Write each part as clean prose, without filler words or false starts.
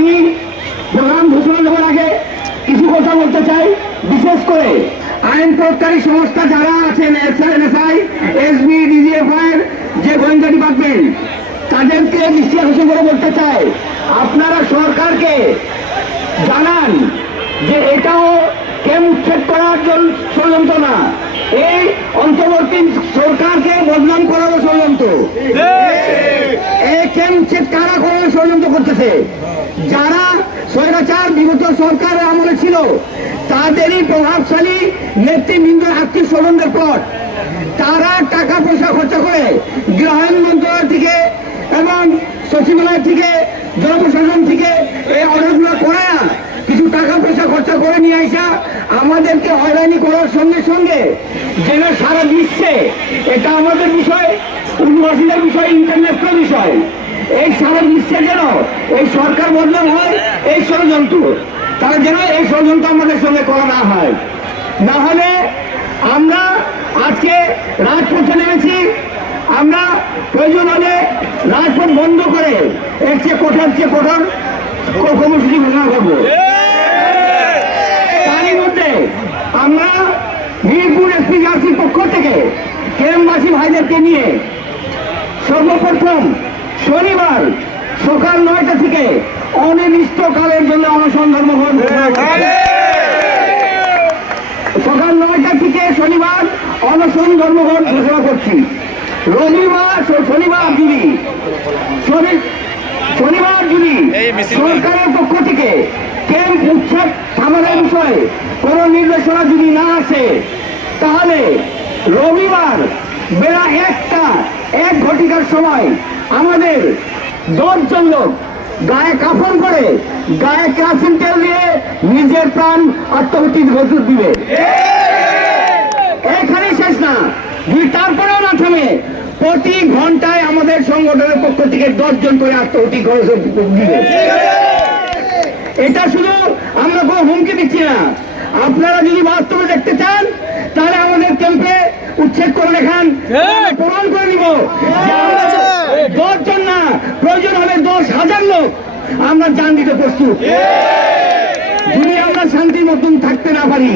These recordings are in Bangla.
আমি প্রধান ঘোষণা দেওয়ার আগে কিছু কথা বলতে চাই। বিশেষ করে আইন প্রয়োগকারী সংস্থা যারা আছেন, এনএসআই, এসবি, ডিজিএফআই যে গোয়েন্দা ডিপার্টমেন্ট, তাদেরকে দৃষ্টি আকর্ষণ করে বলতে চাই, আপনারা সরকারকে জানান যে এটাও ক্যাম্প উচ্ছেদ করার জন্য ষড়যন্ত্র না, এই অন্তর্বর্তী সরকারকে বদনাম করারও ষড়যন্ত্র। এই ক্যাম্প উচ্ছেদ কারা করার ষড়যন্ত্র করতেছে? যারা স্বৈরাচার বিগত সরকারের আমলে ছিল, তাদেরই প্রভাবশালী নেতৃবৃন্দের আর্থিক স্বজনদের পর তারা টাকা পয়সা খরচা করে গৃহায়ণ মন্ত্রণালয় থেকে এবং সচিবালয় থেকে, জনপ্রশাসন থেকে এই অর্ডারগুলো করে কিছু টাকা পয়সা খরচা করে নিয়ে আসা আমাদেরকে হয়রানি করার সঙ্গে সঙ্গে যেন সারা বিশ্বে, এটা আমাদের বিষয়, উন্নয়নশীলের বিষয়, ইন্টারন্যাশনাল বিষয়, এই সারা বিশ্বে যেন এই সরকার বদলান হয় এই ষড়যন্ত্র, তারা যেন এই ষড়যন্ত্র আমাদের সঙ্গে করা না হয়। না হলে আমরা আজকে রাজপথে নেমেছি, আমরা প্রয়োজন হলে রাজপথ বন্ধ করে এর চেয়ে কঠোর কর্মসূচি ঘোষণা করবো। তারই মধ্যে আমরা মিরপুর এসপি জার্সির পক্ষ থেকে ক্যাম্পবাসী ভাইদেরকে নিয়ে সর্বপ্রথম শনিবার সকাল 9টা থেকে অনির্দিষ্টকালের জন্য অনশন ধর্মঘট, সকাল 9টা থেকে শনিবার অনশন ধর্মঘট ঘোষণা করছি। শনিবার যদি সরকারের পক্ষ থেকে ক্যাম্প উচ্ছেদ থামানোর বিষয়ে কোন নির্দেশনা যদি না আসে, তাহলে রবিবার বেলা 1:00 সময় আমাদের 10 জন লোক গায়ে কাফন করে, গায়ে কেরোসিন তেল দিয়ে নিজের প্রাণ আত্মহত্যা ঘোষণা দিবে। এখানে শেষ না, যদি তারপরেও না থামে, প্রতি ঘন্টায় আমাদের সংগঠনের পক্ষ থেকে 10 জন করে আত্মহত্যা ঘোষণা দিবে। এটা শুধু আমরা কোনো হুমকি দিচ্ছি না, আপনারা যদি বাস্তবে দেখতে চান তাহলে আমাদের ক্যাম্পে উচ্ছেদ করে দেখান, প্রমাণ করে দিব। 10 জন না, প্রয়োজন হলে 10,000 লোক আমরা জান দিতে প্রস্তুত। যদি আমরা শান্তির মতন থাকতে না পারি,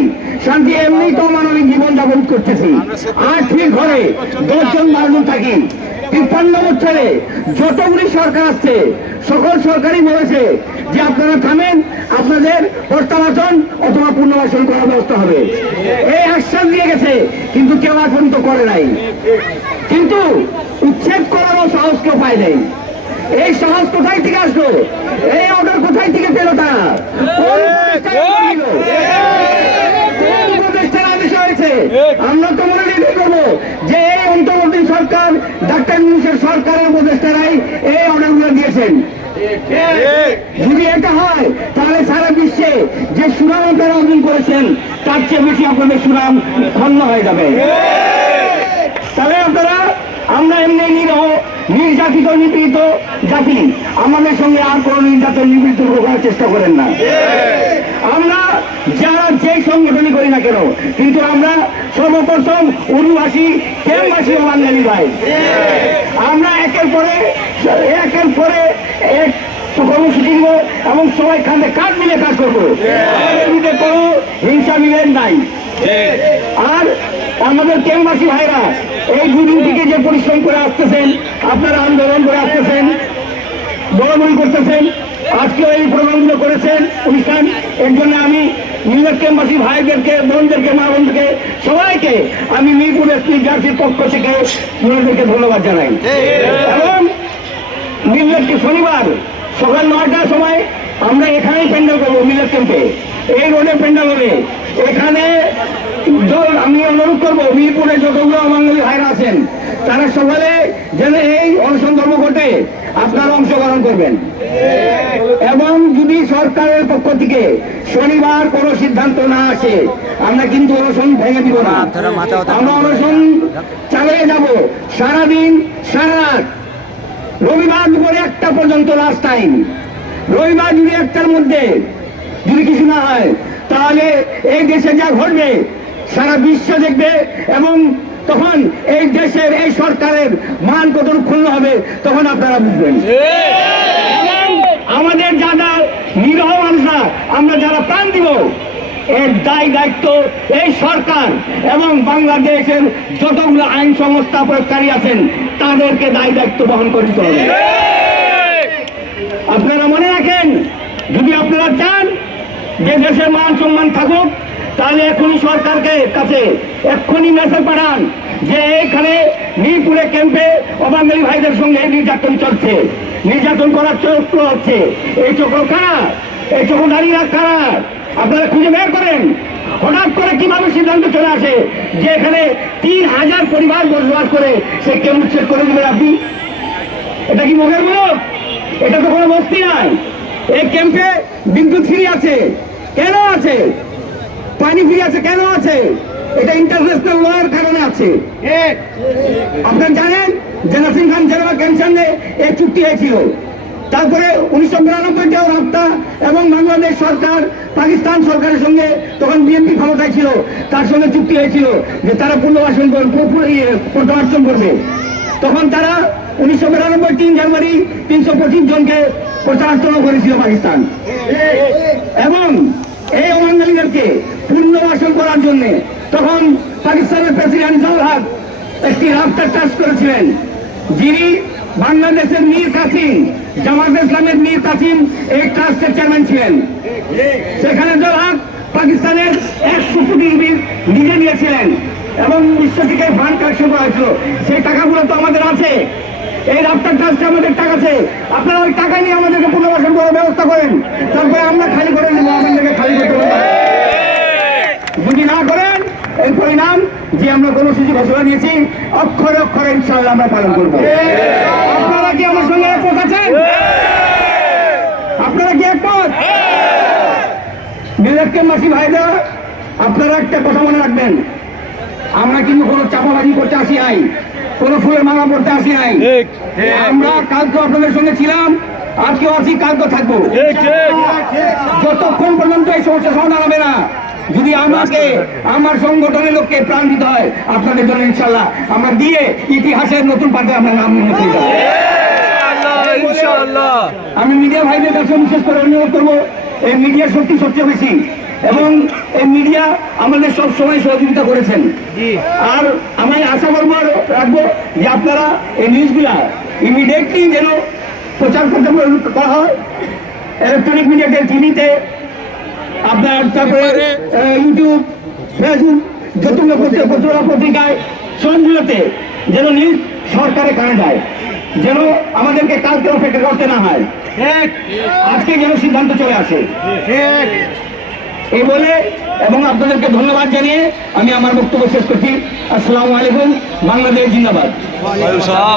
শান্তি এমনি তো মানবিক জীবন যাপন করতেছি, আর ঠিক ঘরে 10 জন মানুষ থাকি। 53 বছরে যতগুলি সরকার আসছে, সকল সরকারই বলেছে যে আপনারা থামেন, আপনাদের প্রত্যাবাসন অথবা পুনর্বাসন করার ব্যবস্থা হবে, এই আশ্বাস দিয়ে গেছে, কিন্তু কেউ এখন তো করে নাই। কিন্তু উচ্ছেদ করারও সাহস কেউ পায় নাই। এই সাহস কোথায় থেকে আসলো? এই অর্ডার কোথায় থেকে পেল? তারা আমরা তো মনে নিতে করবো যে এই অন্তর্বর্তী সরকার, ডাক্তার ইউনূসের সরকারের উপদেষ্টারাই এই অর্ডারগুলো দিয়েছেন। যদি এটা হয় তাহলে সারা বিশ্বে যে সুনাম আপনারা অর্জন করেছেন তার চেয়ে বেশি আপনাদের সুনাম ক্ষুণ্ণ হয়ে যাবে। তাহলে আপনারা, আমরা এমনি নিরহ, নির্যাতিত, নিপীড়িত জাতি, আমাদের সঙ্গে আর কোন নির্যাতন, নিপীড়িত করার চেষ্টা করেন না। আমরা যারা যেই সংগঠনই করি না কেন, কিন্তু আমরা সর্বপ্রথম উরুভাষী, ক্যাম্পবাসী ও বাঙালি ভাই, আমরা একের পরে এক কর্মসূচি দিব এবং সবাই কাঁধে কাঁধ মিলে কাজ করবো। কোনো হিংসা মিলেন নাই। আর আমাদের ক্যাম্পবাসী ভাইরা এই 2 দিন থেকে যে পরিশ্রম করে আসতেছেন, আপনারা আন্দোলন করে আসতেছেন, দৌড়াদৌড়ি করতেছেন, আজকেও এই প্রোগ্রামগুলো করেছেন অনুষ্ঠান, এর জন্য আমি মিরপুর ক্যাম্পবাসী ভাইদেরকে, বোনদেরকে, মা বোনদেরকে, সবাইকে আমি মিরপুর এসপি জার্সির পক্ষ থেকে ওনাদেরকে ধন্যবাদ জানাই। এবং মিরপুরকে শনিবার সকাল 9টার সময় আমরা এখানেই প্যান্ডেল করবো, মিরপুর ক্যাম্পে, এই রোডে প্যান্ডেল হবে। এখানে আমি অনুরোধ করবো মিরপুরে যতগুলো বাঙালি ভাইরা আছেন তারা সকালে যেন এই অনশন ধর্মঘটে আপনারা অংশগ্রহণ করবেন। এবং যদি সরকারের পক্ষ থেকে শনিবার কোনো সিদ্ধান্ত না আসে, আমরা কিন্তু অনশন ভেঙে দিব না, আমরা অনশন চালিয়ে যাব সারাদিন, সারা রাত। রবিবার দুপুরে 1টা পর্যন্ত লাস্ট টাইম। রবিবার যদি 1টার মধ্যে যদি কিছু না হয়, তাহলে এই দেশে যা ঘটবে সারা বিশ্ব দেখবে, এবং তখন এই দেশের, এই সরকারের মান কত ক্ষুণ্ণ হবে তখন আপনারা বুঝবেন। আমাদের যারা আমরা যারা প্রাণ দিব, এর দায় দায়িত্ব এই সরকার এবং বাংলাদেশের যতগুলো আইন সংস্থা প্রয়োগকারী আছেন তাদেরকে দায় দায়িত্ব বহন করতে হবে। আপনারা মনে রাখেন, যদি আপনারা চান যে দেশের মান সম্মান থাকুক, তাহলে এখনই সরকারকে কাছে এক্ষুনি মেসেজ পাঠান যে এখানে মিরপুরে ক্যাম্পে অবাঙালি ভাইদের সঙ্গে নির্যাতন চলছে, নির্যাতন করার চক্র হচ্ছে। এই চক্র কারা? এই চক্রধারীরা কারা? আপনারা খুঁজে বের করেন। হঠাৎ করে কিভাবে সিদ্ধান্ত চলে আসে যে এখানে 3000 পরিবার বসবাস করে সেই ক্যাম্প উচ্ছেদ করে দেবেন আপনি? এটা কি মগের মুখ? এটা তো কোনো বস্তি নাই। এই ক্যাম্পে বিদ্যুৎ ফ্রি আছে, কেন আছে? পানি ফ্রি আছে, কেন আছে? এটা ইন্টারন্যাশনাল লয়ের কারণে আছে। আপনারা জানেন যে নাসিম খান জেনারেল ক্যান্সারে এই চুক্তি হয়েছিল। তারপরে 1992 রাস্তা এবং বাংলাদেশ সরকার পাকিস্তান সরকারের সঙ্গে, তখন বিএনপি ক্ষমতায় ছিল, তার সঙ্গে চুক্তি হয়েছিল যে তারা পুনর্বাসন প্রত্যাবর্তন করবে। তখন তারা 1992 3 জানুয়ারি 325 জনকে প্রত্যাবর্তন করেছিল পাকিস্তান। এবং এই অবাঙালিদেরকে পুনর্বাসন করার জন্য তখন পাকিস্তানের প্রেসিডেন্ট জিয়াউল হক একটি রাফটার ট্রাস্ট করেছিলেন, যিনি বাংলাদেশের মীর কাসিম, জামাত ইসলামের মীর কাসিম এই ট্রাস্টের চেয়ারম্যান ছিলেন। সেখানে জিয়াউল হক পাকিস্তানের 100 কোটি রুপি নিজে নিয়েছিলেন এবং বিশ্ব থেকে ফান্ড কালেকশন করা হয়েছিল। সেই টাকাগুলো তো আমাদের আছে, এই রাফটার ট্রাস্টে আমাদের টাকা আছে। আপনারা ওই টাকা নিয়ে আমাদেরকে পুনর্বাসন করার ব্যবস্থা করেন, তারপরে আমরা খালি করে দেবো, আমাদেরকে খালি করতে হবে। যদি না করেন, এর পরিণাম যে আমরা কর্মসূচি ঘোষণা দিয়েছি অক্ষরে অক্ষরে ইনশাআল্লাহ আমরা পালন করবো। আপনারা কি আমার সঙ্গে একমত আছেন? আপনারা কি একমত? বিলেতকেমাসী ভাইরা, আপনারা একটা কথা মনে রাখবেন, আমরা কিন্তু কোনো চাপাবাজি করতে আসি নাই, কোনো ফুলের মালা পড়তে আসি নাই। আমরা কালকে আপনাদের সঙ্গে ছিলাম, আজকেও আছি, কালকে থাকবো, যতক্ষণ পর্যন্ত এই সমস্যা সমাধান হবে না। যদি আমাকে আমার সংগঠনের লোককে প্রাণ দিতে হয় আপনাদের জন্য, ইনশাল্লাহ আমরা দিয়ে ইতিহাসের নতুন পাতায় আমরা নাম উন্নত করব। আমি মিডিয়া ভাইদের কাছে বিশেষ করে অনুরোধ করবো, এই মিডিয়ার শক্তি সবচেয়ে বেশি এবং এই মিডিয়া আমাদের সব সময় সহযোগিতা করেছেন। আর আমি আশা করবো রাখবো যে আপনারা এই নিউজগুলা ইমিডিয়েটলি যেন প্রচার করতে করা হয়, ইলেকট্রনিক মিডিয়াতে, টিভিতে, আপনার তারপরে ইউটিউব, ফেসবুক, যতগুলো পত্রিকায়, সবগুলোতে যেন নিউজ সরকারে কানে যায়, যেন আমাদেরকে কালকে অপেক্ষা করতে না হয়, আজকে যেন সিদ্ধান্ত চলে আসে। এই বলে এবং আপনাদেরকে ধন্যবাদ জানিয়ে আমি আমার বক্তব্য শেষ করছি। আসসালামু আলাইকুম। বাংলাদেশ জিন্দাবাদ।